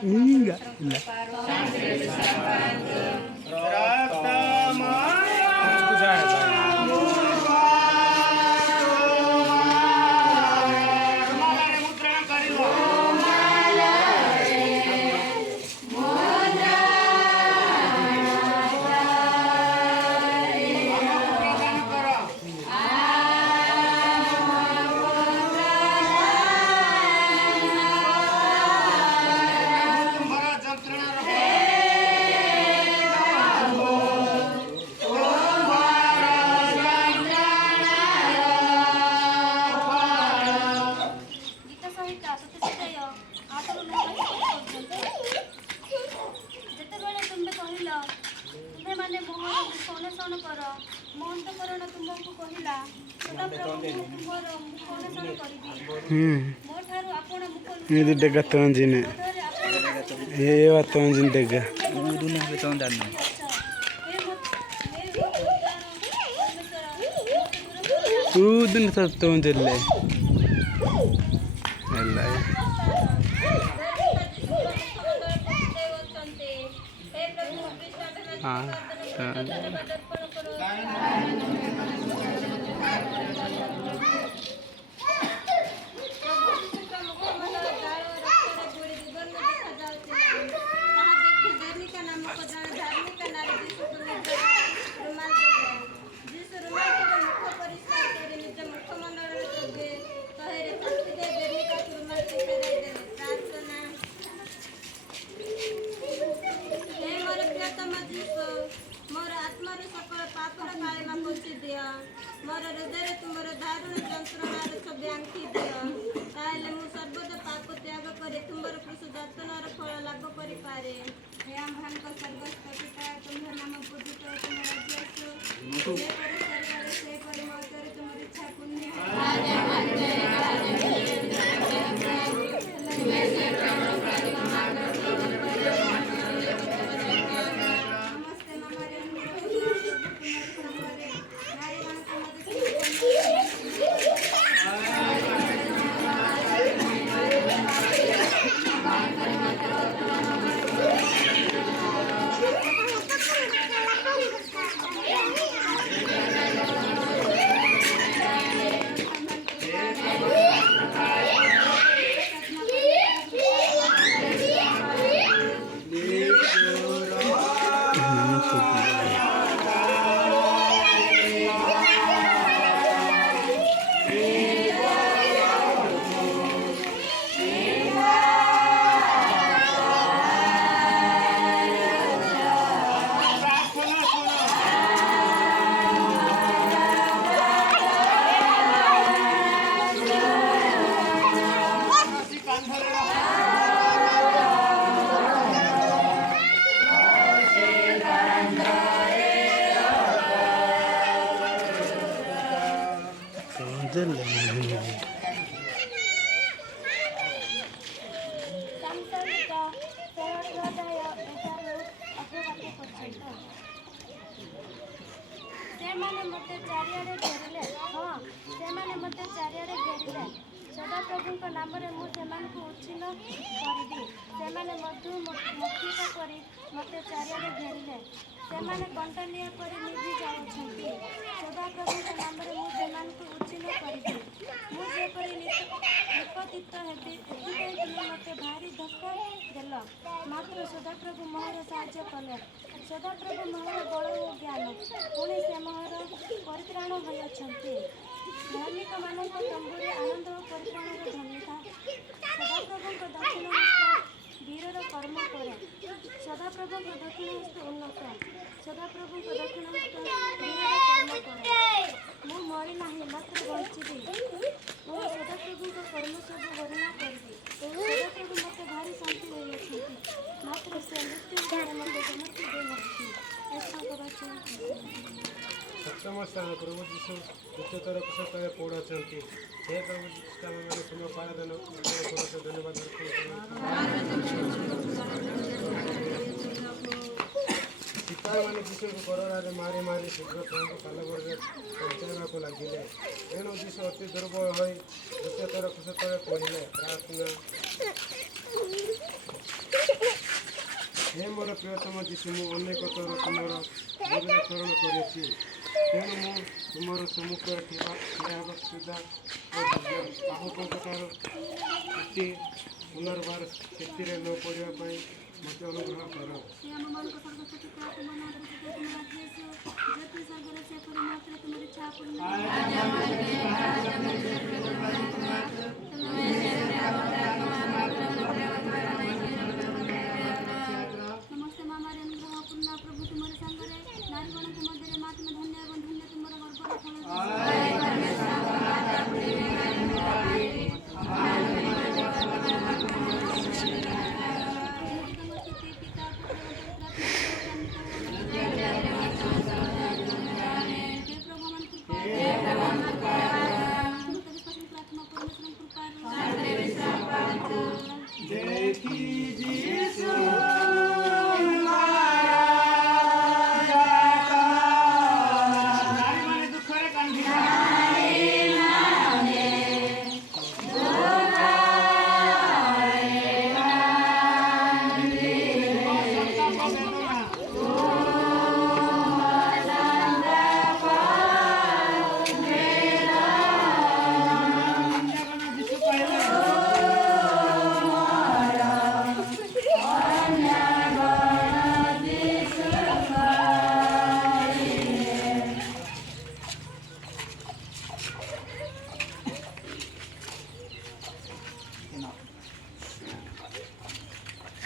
Enggak. ini dega tonjine ये बात tonjine dega dunia पे तो जानना तू दिन सब tonjille अल्लाह हाँ मोर हृदय तुमर दारुण जंत्रणार छवि आंखि दियो ताले मु सर्वदा पाप त्याग करे तुमर कृष दर्शनर फल लाभ करि पारे हे आम्हान को सर्वस्व पिता तुमर नाम पूजित तुम राज्य जे परि सर्वरे से परि मोचरे तुमर इच्छा पुण्य सदाप्रभु नाम मुझे उच्छिन्न करदी से मधुमक्षिका कर मत चारिड़े घेरिले से कंटनिया कर निधि जाऊँगी सदाप्रभु नाम मुझे उच्छिन्न करदी मुझेपरी निपतित हेबी तुम मत भारी धक्का देल मात्र सदाप्रभु मोहर साहाଯ୍य कले सदाप्रभु मोहर बल और ज्ञान पुणी से मोहर परित्राण होती धार्मिक मान तंबुरे आनंद और परित्राणर धन्यता सदाप्रभु दक्षिण हस्त वीरर कर्म करे सदाप्रभु दक्षिण हस्त उन्नत सदाप्रभु दक्षिण हस्त वीरर कर्म करे मु मरी नहीं मात्र बंची मो सदाप्रभु कर्म सब वर्णना करी सदाप्रभु मत भारी शांति होती मात्र से मृत्यु मत जन्मति दे ऐसा ଅଷ୍ଟମସ୍ଥାନ ପ୍ରଭୁ ଯୀଶୁ ଉଚ୍ଚତର କୁଶତରେ ପଡ଼ୁଛନ୍ତି। ହେ ପ୍ରଭୁ ଯୀଶୁ ଆମମାନେ ତୁମ ପାରାଧନ କରୁଛ ଧନ୍ୟବାଦ ଶିପାଇମାନେ ଯୀଶୁଙ୍କୁ କରୋନାରେ ମାରି ମାରି ଶୀଘ୍ର ପ୍ରଭୁଙ୍କ କାଲବରରେ ପହଞ୍ଚାଇବାକୁ ଲାଗିଲେ। ଏଣୁ ଯୀଶୁ ଅତି ଦୁର୍ବଳ ହୋଇ ଉଚ୍ଚତର କୁଶତରେ ପଡ଼ିଲେ। ପ୍ରାର୍ଥନା। ହେ ମୋର ପ୍ରିୟତମ ଯୀଶୁ, ମୁଁ ଅନେକ ଥର ତୁମର ବିରୁଦ୍ଧାଚରଣ କରିଛି। ତେଣୁ ମୁଁ ତୁମର ସମ୍ମୁଖରେ ଠିଆ ହେବାକୁ ସୁଦ୍ଧା ପାପଙ୍କଠାରୁ ଛୁଟି ପୁନର୍ବାର ସେଥିରେ ନ ପଡ଼ିବା ପାଇଁ ମୋତେ ଅନୁଗ୍ରହ କର। नमस्ते मामा अनुग्रह पूर्ण प्रभु तुमर संगरे नारीगण के मध्य मातम धन्य एवं धन्य तुमर गर्भर फल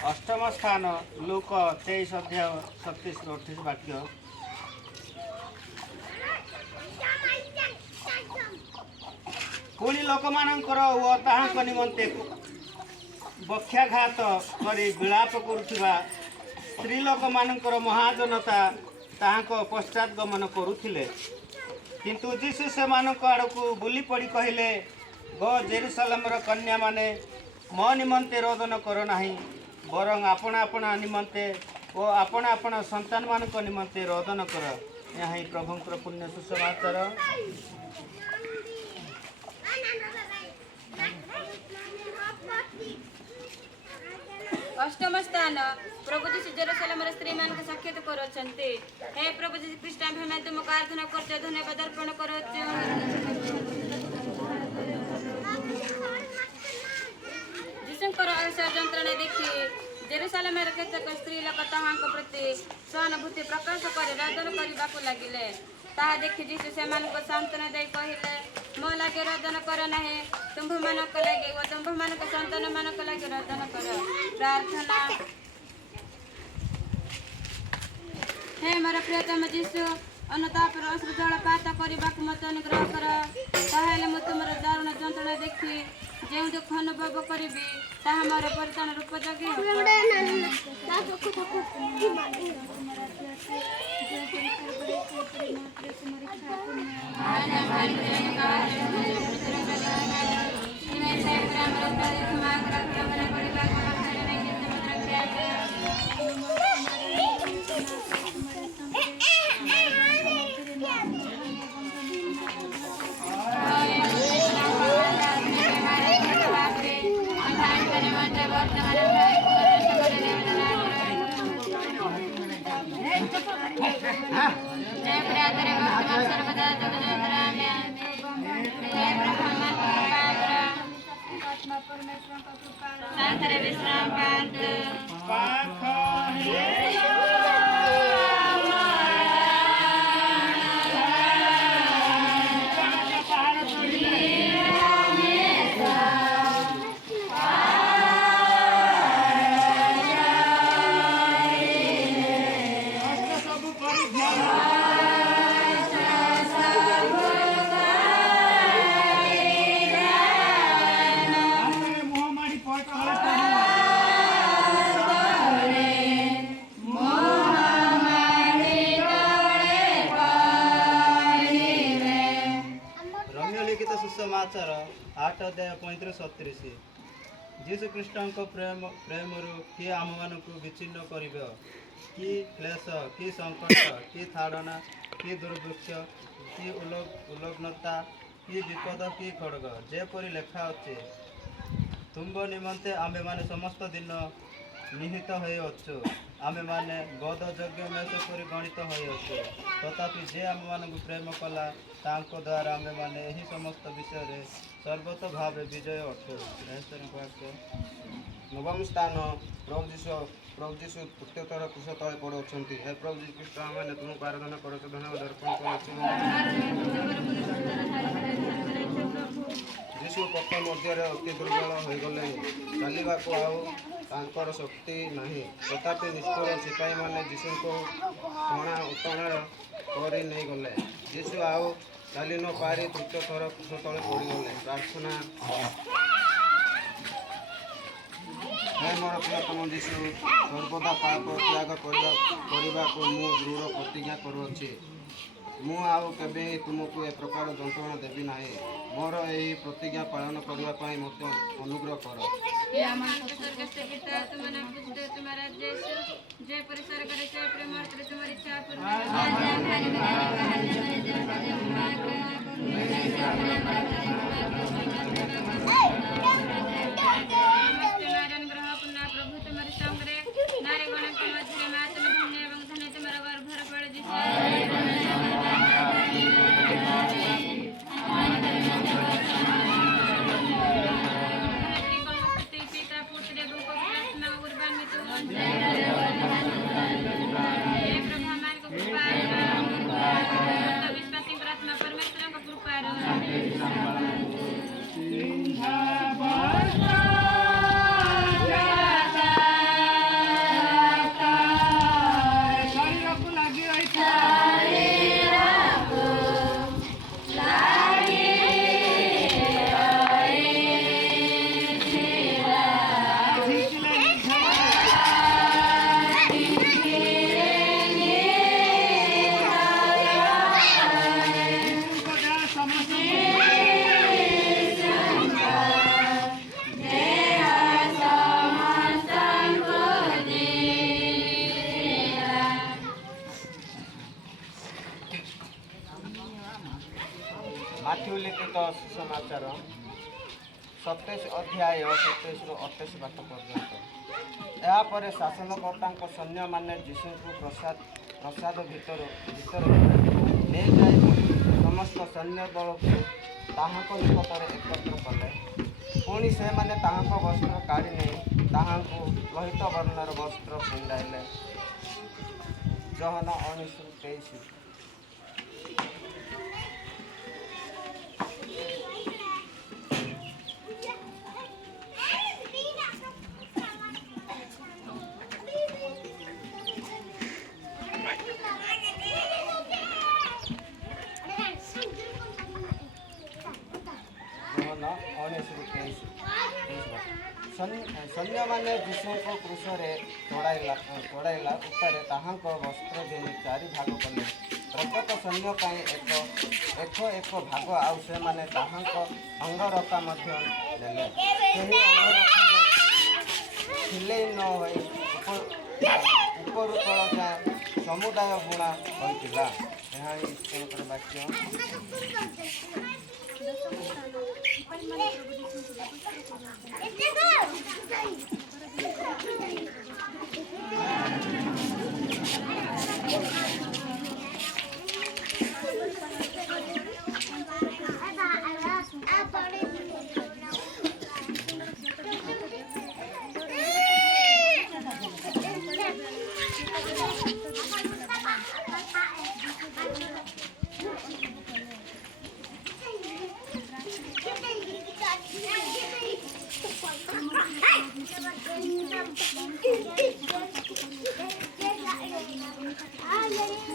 अष्टम स्थान लूक 23 अध्याय 37-38 वाक्य। पुणी लोक मानकर ओ ताहांक निमंते बक्षाघात करी विलाप करुथिबा स्त्री लोक मानकर महाजनता ताहांक पश्चात गमन करुथिले। किंतु जीशु सेमानक आड़कू बुली पड़ी कहिले, गो जेरुसालेमर कन्या माने मो निमंते रोदन कर नाही, बरं आपण आपण निमंते ओ आपण आपण संतान मानक निमंते रोदन कर। यहाँ ही प्रभुंकर पुण्य सुसमाचार। अष्टम स्थान प्रभु जी जेरुसलेम स्त्री मान साक्षात करोचंती। हे प्रभु जी ख्रीष्ट आम्ही तुमको आराधना करते धन्यवाद अर्पण करोच। जीशुंकर अवसर जंत्रणा देखी जेरुसालेम केतक स्त्री लोक ताहांक प्रति सहानुभूति प्रकाश कर रोदन करने लगिले। ताहा देखी जीशु सेमानक सांत्वना दे कहिले, मो लगे रोदन कर नाही, तुम्भ मानक लगे व तुम्भ मानक संतान मानक लगे रोदन कर। प्रार्थना। हे मोर प्रियतम जीशु, अनुतापर अश्रु जलपात करने मत अनुग्रह कर। ताहेले मु तुमर दारुण जंत्रणा देखी जो दुख अनुभव करी ताहा मोर परितान रूप जगे। विश्राम ଲିଖିତ ସୁସମାଚାର 8:35-37। ଯୀଶୁ ଖ୍ରୀଷ୍ଟଙ୍କ ପ୍ରେମରୁ କିଏ ଆମମାନଙ୍କୁ ବିଚ୍ଛିନ୍ନ କରିବ? କି କ୍ଲେଶ, କି ସଙ୍କଟ, କି ତାଡ଼ନା, କି ଦୁର୍ଭିକ୍ଷ, କି ଉଲଗ୍ନତା, କି ବିପଦ, କି ଖଡ଼ଗ? ଯେପରି ଲେଖା ଅଛି, ତୁମ୍ଭ ନିମନ୍ତେ ଆମ୍ଭେମାନେ ସମସ୍ତ ଦିନ ନିହିତ ହୋଇଅଛୁ, ଆମ୍ଭେମାନେ ଗଦ ଯଜ୍ଞ ମେଷ ପରି ଗଣିତ ହୋଇଅଛୁ। ତଥାପି ଯେ ଆମମାନଙ୍କୁ ପ୍ରେମ କଲା, ତାଙ୍କ ଦ୍ୱାରା ଆମ୍ଭେମାନେ ଏହି ସମସ୍ତ ବିଷୟରେ ସର୍ବତ ଭାବେ ବିଜୟ ଅଛୁ। ନବମ ସ୍ଥାନ, ପ୍ରଭୁ ଯୀଶୁ ତୃତୀୟଥର କ୍ରୁଶ ତଳେ ପଡ଼ୁଅଛନ୍ତି। ହେ ପ୍ରଭୁ ଯୀଶୁ ଖ୍ରୀଷ୍ଟ, ଆମେମାନେ ତୁମକୁ ଆରାଧନା କରୁଛୁ, ଧନ୍ୟବାଦ ଅର୍ପଣ କରୁଛୁ। ଯୀଶୁ ପଥ ମଧ୍ୟରେ ଅତି ଦୁର୍ବଳ ହୋଇଗଲେଣି, ଚାଲିବାକୁ ଆଉ ତାଙ୍କର ଶକ୍ତି ନାହିଁ। ତଥାପି ନିଷ୍ଠୁର ସିପାହୀମାନେ ଯୀଶୁଙ୍କୁ ଟଣା ଉଟଣା କରି ନେଇଗଲେ। ଯୀଶୁ ଆଉ ଚାଲି ନ ପାରି ତୃତୀୟ ଥର କ୍ରୁଶ ତଳେ ପଡ଼ିଗଲେ। ପ୍ରାର୍ଥନା। ହେ ମୋର ପ୍ରିୟତମ ଯୀଶୁ, ସର୍ବଦା ପାପ ତ୍ୟାଗ କରିବାକୁ ମୁଁ ଦୃଢ଼ ପ୍ରତିଜ୍ଞା କରୁଅଛି। ମୁଁ ଆଉ କେବେ ତୁମକୁ ଏ ପ୍ରକାର ଯନ୍ତ୍ରଣା ଦେବି ନାହିଁ। ମୋର ଏହି ପ୍ରତିଜ୍ଞା ପାଳନ କରିବା ପାଇଁ ମୋତେ ଅନୁଗ୍ରହ କର। प्रभु तुम्हारे संगे नारी गण के मध्य माँ तुम धन्य एवं धन्य तुम्हारा गर्भर फल जिसे पिता पुत्र एवं पवित्र आत्मा उर्बान में तुम ब्रह्मांड को कृपा विश्वासी प्रार्थना परमेश्वर को कृपा ମାଥ୍ୟୁ ଲିଖିତ ସୁସମାଚାର 27 ଅଧ୍ୟାୟ 27-28 ପାଠ ପର୍ଯ୍ୟନ୍ତ। ଏହାପରେ ଶାସନକର୍ତ୍ତାଙ୍କ ସୈନ୍ୟମାନେ ଯୀଶୁଙ୍କୁ ପ୍ରସାଦ ଭିତର ନେଇଯାଇ ସମସ୍ତ ସୈନ୍ୟ ଦଳକୁ ତାହାଙ୍କ ନିକଟରେ ଏକତ୍ର କଲେ। ପୁଣି ସେମାନେ ତାହାଙ୍କ ବସ୍ତ୍ର କାଢ଼ି ନେଇ ତାହାଙ୍କୁ ଲୋହିତ ବର୍ଣ୍ଣର ବସ୍ତ୍ର ପିନ୍ଧାଇଲେ। ଯୋହାନ 19:23। ସୈନ୍ୟମାନେ ଯୀଶୁଙ୍କୁ କ୍ରୁଶରେ ଚଢ଼ାଇଲା ଉତ୍ତାରେ ତାହାଙ୍କ ବସ୍ତ୍ର ଘେନି 4 ଭାଗ କଲେ। ପ୍ରତ୍ୟେକ ସୈନ୍ୟ ପାଇଁ ଏକ ଭାଗ, ଆଉ ସେମାନେ ତାହାଙ୍କ ଅଙ୍ଗରଖା ମଧ୍ୟ ନେଲେ। ସେହି ଅଙ୍ଗରଖା ସିଲେଇ ନ ହୋଇ ଉପରୁ ତଳ ଯାଏ ସମୁଦାୟ ବୁଣା ହୋଇଥିଲା। ଏହା ଈଶ୍ୱରଙ୍କର ବାକ୍ୟ। Hey!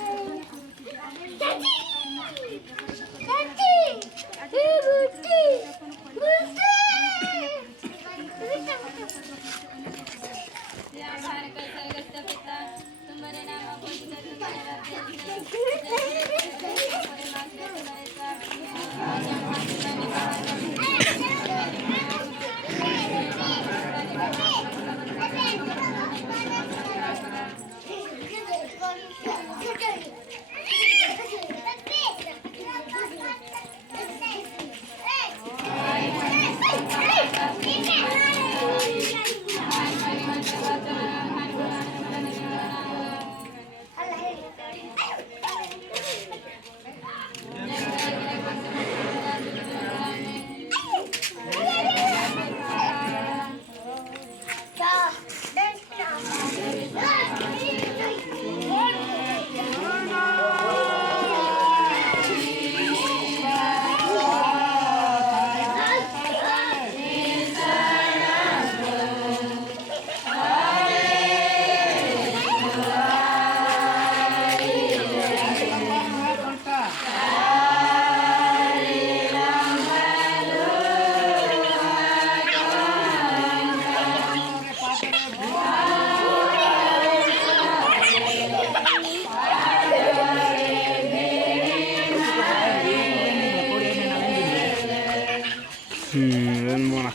मोना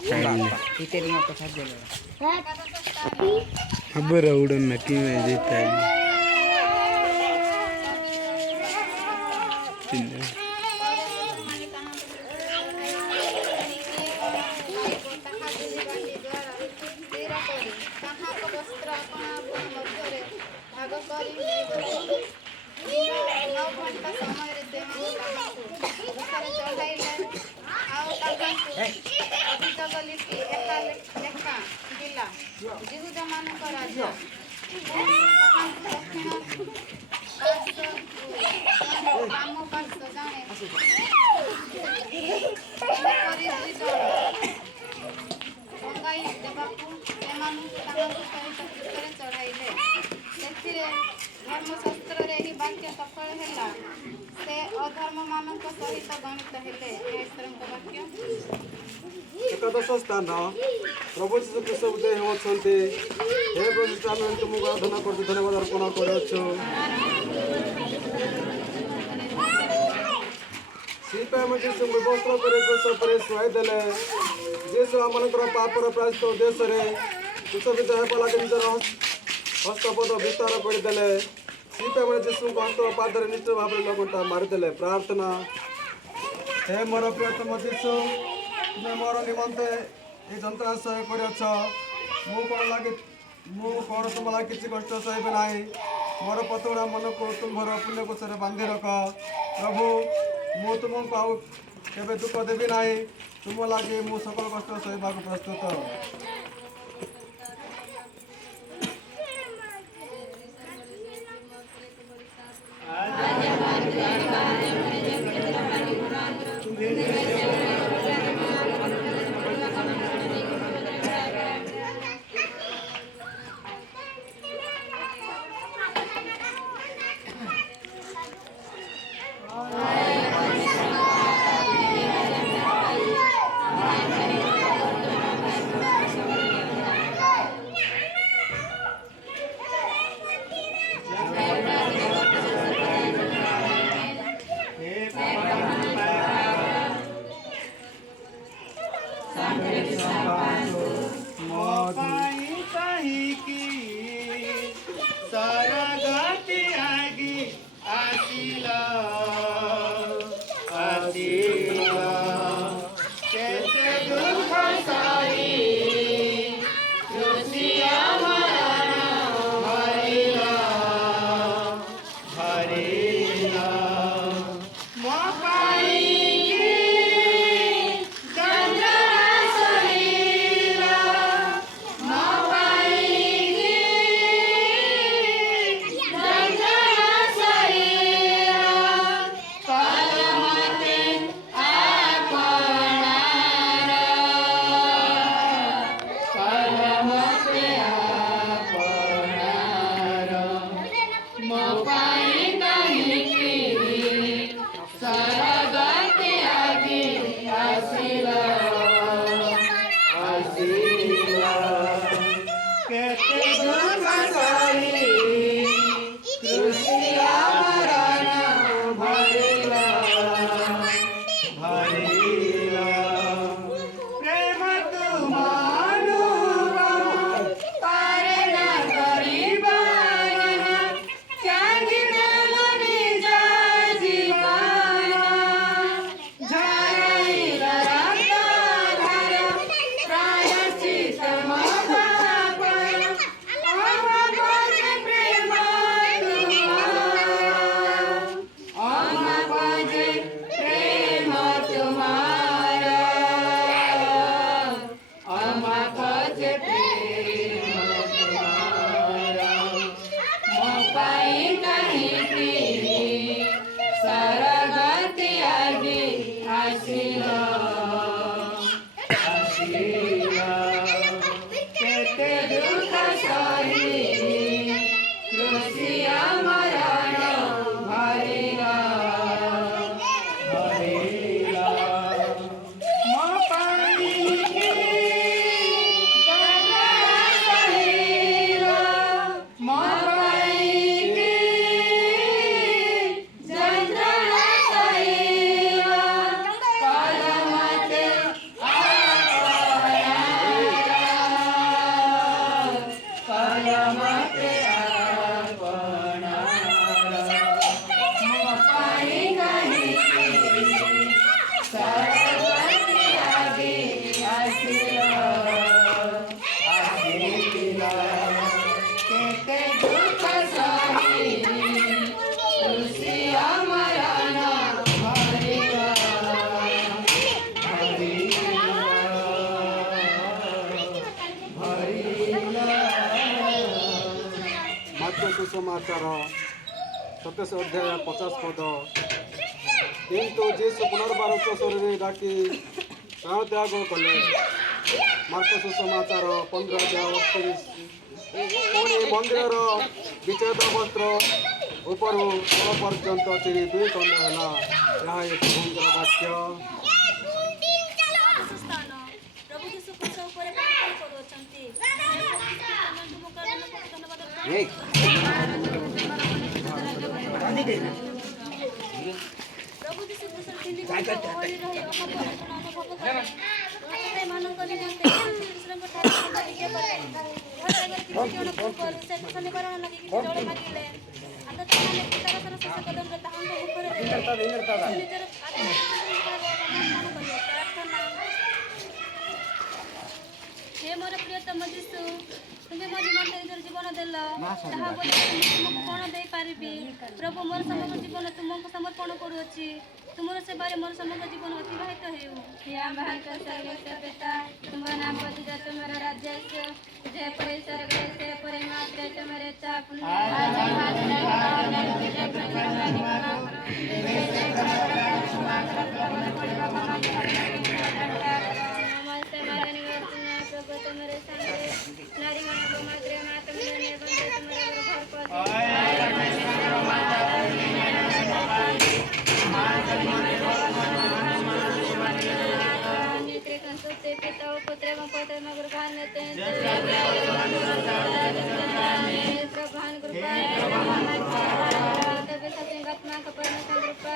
अबर उड़न नकी में जीता है धर्मशास्त्र ही वाक्य सफल है से अधर्म मान सहित गणित हेले वाक्य एकादश स्थान प्रभु जीशु ख्रीष्ट उदय होती हे प्रतिष्ठान तुमको आराधना करते धन्यवाद अर्पण करुछु सीता में जीशु वस्त्र पर क्रूस पर शुआई देले जीशु आमनकर पापर प्रायश्चित उद्देश्य रे कुशविद हेबा लागि निजर हस्तपद विस्तार करदेले सीता में जीशु हस्त पादरे निश्चय भाव में लगुंटा मारिदेले प्रार्थना हे मोर प्रियतम जीशु तुम्हें मोर निमंते ये जंत्रणा सह कर तुम लगे किसी कष्ट सहबे ना मोर पतुड़ा मन को तुम्हार पुण्य कोश बांधि रख प्रभु मु तुमको आउ केबे दुख देवी ना तुम लगे मु सकल कष्ट सहबा प्रस्तुत समाचार 27 अध्याय 50 पद किंतु जीसु पुनर्बार उच्च स्वरे डाकी प्राण त्याग कले मार्को सुसमाचार 15 अध्याय 38 पुणी मंदिर विच्छेद वस्त्र उपरू तल पर्यंत चिरी 2 खंड है यह एक भयंकर वाक्य स्थान प्रभु यीशु क्रूस ऊपर प्रार्थना करूछंती प्रभु यीशु क्रूस तीन ओहरी रही अनुभव करे ମାନଙ୍କ ନିମନ୍ତେ ଈଶ୍ୱରଙ୍କ ଠାରେ ନିଜେ କଲେ ଘରର କିଛି ଜଣ ପୂର୍ବରୁ ସେ କ୍ରୁଶ ନିବାରଣ ଲାଗି କିଛି ଜଳ ମାଗିଲେ ଆଦତମାନେ ପିତାର ଶେଷ କଦମରେ ତାହାଙ୍କ ଉପରେ ନିଜର ପ୍ରାର୍ଥନା हे मोर प्रियतम यीशु तुम्हें मो निमंते निजर जीवन देल ताहा बोली तुमको कौन दे पारिबी प्रभु मोर समग्र जीवन तुमको समर्पण करूछि तुमर सेवारे मोर समग्र जीवन अतिबाहित हेउ हे आम्हाक सर्वस्व पिता तुम नाम पतित तुम्हारा राज्य जय परे स्वर्ग से परे मात्र तुम्हारे इच्छा तुम्हारे संगे नारी मानव मात्र माता मिलने बंदे तुम्हारे घर पर नित्य कंसुते पिता पुत्र एवं पवित्र मगर भान लेते हैं भगवान कृपा तब सत्य आत्मा का परमेश्वर कृपा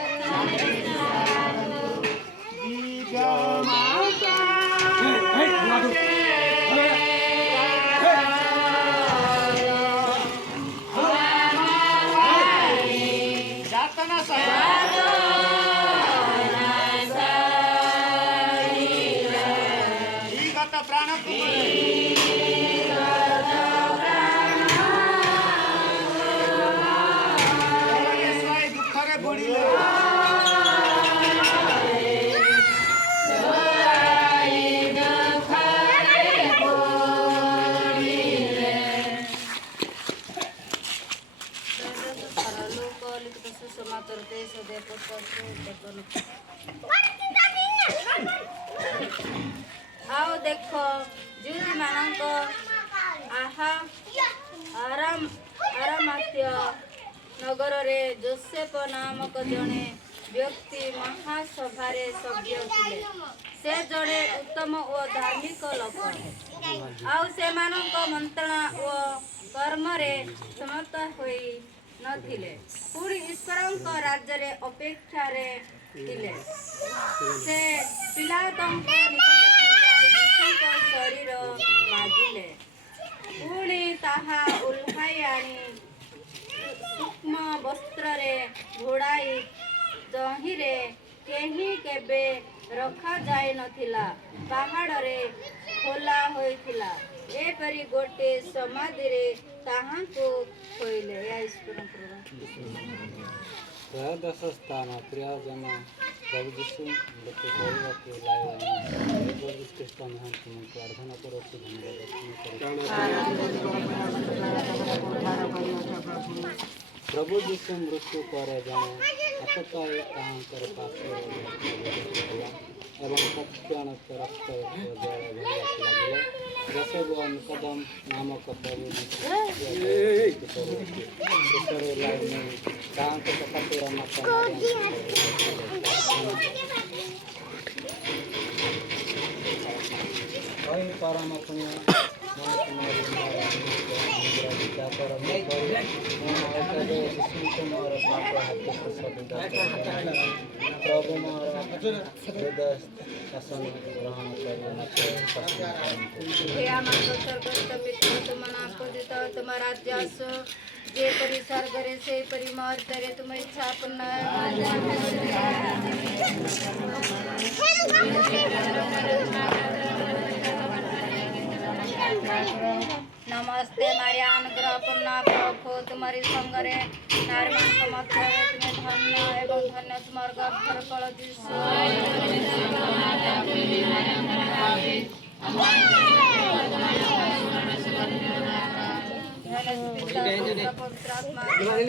आओ देखो जूद मानक आरामात्य नगर रे जोसेफ नामक जड़े व्यक्ति महासभारे सभ्य थिले से जड़े उत्तम और धार्मिक लोक आउ से मानक मंत्रणा और कर्म रे समर्थ होई नथिले पूरी ईश्वरଙ୍କ राज्ୟରେ ଅପେକ୍ଷାରେ ଥିଲେ ସେ ପିଲାତଙ୍କ ନିକଟକୁ ଯାଇ ଯୀଶୁଙ୍କ ଶରୀର ମାଗିଲେ ପୁଣି ତାହା ଓହ୍ଲାଇ ଆଣି ସୂକ୍ଷ୍ମ ବସ୍ତ୍ରରେ ଘୋଡ଼ାଇ ଦହିରେ କେହି କେବେ ରଖାଯାଇ ନଥିଲା ପାହାଡ଼ରେ ଖୋଲା ହୋଇଥିଲା ଏପରି ଗୋଟିଏ ସମାଧିରେ ତାହାଙ୍କୁ କହିଲେ ତ୍ରୟୋଦଶ ସ୍ଥାନ ପ୍ରିୟଜନ ପ୍ରଭୁ ଯୀଶୁ ଲୋକ କରିବାକୁ ଲାଗିଲାନି ପ୍ରଭୁ ଖ୍ରୀଷ୍ଟ ମହାନ ତୁମକୁ ଆରାଧନା କରୁଛୁ ପ୍ରଭୁ ଯୀଶୁ ମୃତ୍ୟୁ ପରେ ଜଣେ ଆତତାୟୀ ତାହାଙ୍କର ପାଖରେ ଏବଂ ତତ୍କ୍ଷଣାତ୍ ରକ୍ତ ଜଳ ଭରିବାକୁ ଲାଗିଲେ ଯୋସେଫ ନିକୋଦେମ ନାମକ ପ୍ରଭୁ ଯୀଶୁରେ ଲାଗି ତାହାଙ୍କ ସକାଶର ମାତା କହି ପରମ ପୁଣ୍ୟ ମୋର ପାପ ହାତକୁ ପ୍ରଭୁ ମୋର ହୃଦୟ ଶାସନ ଗ୍ରହଣ तुम नाम पूजित तुम राज्य आसो जेपरी स्वर्गरे सेपरी महर्तरे तुम इच्छा पूर्ण नमस्ते मारिया अनुग्रह पूर्ण प्रभु तुम्हारी संगरे नारीମାନଙ୍କ ମଧ୍ୟରେ ତୁମେ ଧନ୍ୟ ଏବଂ ଧନ୍ୟ ତୁମର ଗର୍ଭର ଫଳ ଯୀଶୁ पवित्र आत्मा हे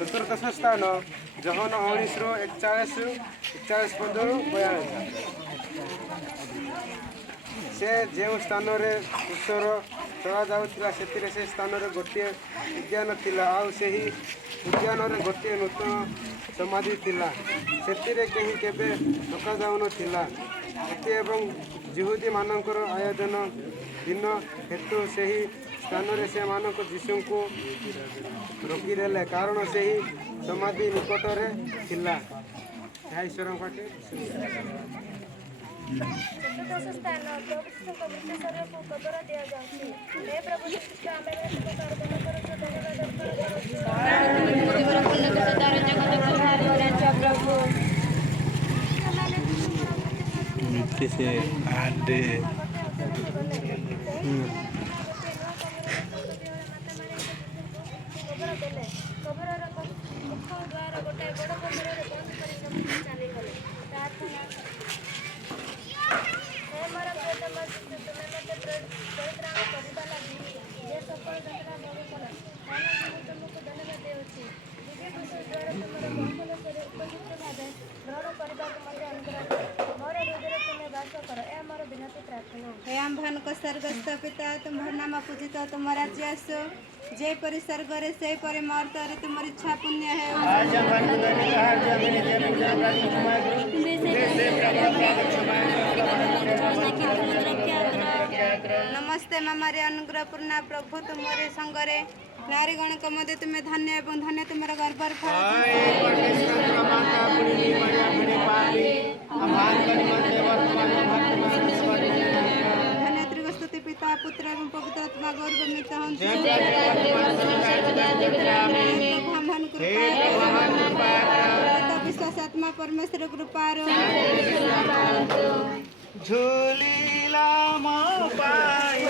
ଚତୁର୍ଥ ସ୍ଥାନ ଜହନ 19:41 ପଦରୁ 42। ସେ ଯେଉଁ ସ୍ଥାନରେ ଈଶ୍ୱର ଚଳାଯାଉଥିଲା ସେଥିରେ ସେ ସ୍ଥାନରେ ଗୋଟିଏ ଉଦ୍ୟାନ ଥିଲା, ଆଉ ସେହି ଉଦ୍ୟାନରେ ଗୋଟିଏ ନୂତନ ସମାଧି ଥିଲା, ସେଥିରେ କେହି କେବେ ଡକାଯାଉନଥିଲା। ଏଠି ଏବଂ ଯିହୁଦୀମାନଙ୍କର ଆୟୋଜନ ଦିନ ହେତୁ ସେହି ସ୍ଥାନରେ ସେମାନଙ୍କ ଯୀଶୁଙ୍କୁ ରଖିଦେଲେ, କାରଣ ସେହି ସମାଧି ନିକଟରେ ଥିଲା। ଏହା ଈଶ୍ୱରଙ୍କ ପାଖେ। ଚତୁର୍ଦଶ ସ୍ଥାନ ପ୍ରଭୁ ଯୀଶୁଙ୍କ ମୃତ୍ୟୁ ଶରୀରକୁ କବର ଦିଆଯାଉଛି। ହେ ପ୍ରଭୁ ଯୀଶୁ, ଆମେ ତୁମକୁ ପ୍ରାର୍ଥନା କରୁଛୁ, ଧନ୍ୟବାଦ ଅର୍ପଣ କରୁଛୁ। କବରର ମୁଖ ଦ୍ୱାର ଗୋଟାଏ ବଡ଼ ପଥରରେ ବନ୍ଦ କରି ସମସ୍ତେ ଚାଲିଗଲେ। ପ୍ରାର୍ଥନା। ହେ ମୋର ପ୍ରିୟତମ ଯୀଶୁ, ତୁମେ ମୋତେ ପରିତ୍ରାଣ କରିବା ଲାଗି ଯେ ସକଳ ଯାତ୍ରା ଭୋଗ କଲ, ତାହା ମୁଁ ତୁମକୁ ଧନ୍ୟବାଦ ଦେଉଛି। ଦିବ୍ୟ ବିଷୟ ଦ୍ୱାରା ତୁମର କୌଶଳ କରି ଉପଯୁକ୍ତ ଭାବେ ଗ୍ରହଣ କରିବାକୁ ମୋତେ ଅନୁଗ୍ରହ କର। ମୋର ହୃଦୟରେ ତୁମେ ବାସ କର, ଏହା ମୋର ବିନତି ପ୍ରାର୍ଥନା। हे आम्भମାନଙ୍କ ସ୍ୱର୍ଗସ୍ଥ ପିତା, ତୁମର ନାମ ପୂଜିତ, ତୁମ ରାଜ୍ୟ ଆସୁ, ଯେପରି ସ୍ୱର୍ଗରେ ସେହିପରି ମର୍ତ୍ତ୍ୟରେ ତୁମର ଇଚ୍ଛା ପୁଣ୍ୟ ହେଉ। ନମସ୍ତେ ମାମାରେ ଅନୁଗ୍ରହପୂର୍ଣ୍ଣା, ପ୍ରଭୁ ତୁମରି ସଙ୍ଗରେ ନାରୀଗଣଙ୍କ ମଧ୍ୟରେ ତୁମେ ଧନ୍ୟ ଏବଂ ଧନ୍ୟ ତୁମର ଗର୍ଭର ଫଳ। ଧନ୍ୟ ତ୍ରିଗସ୍ତୁତି ପିତା, ପୁତ୍ର ଏବଂ ପବିତ୍ର ଆତ୍ମା ଗୌରବାନ୍ୱିତ ହୁଅନ୍ତୁ। ପ୍ରଭୁ ଆମମାନଙ୍କୁ ବିଶ୍ୱାସ ଆତ୍ମା ପରମେଶ୍ୱର କୃପାରୁ ଝୁଲିଲା ମୋ ପାଇଁ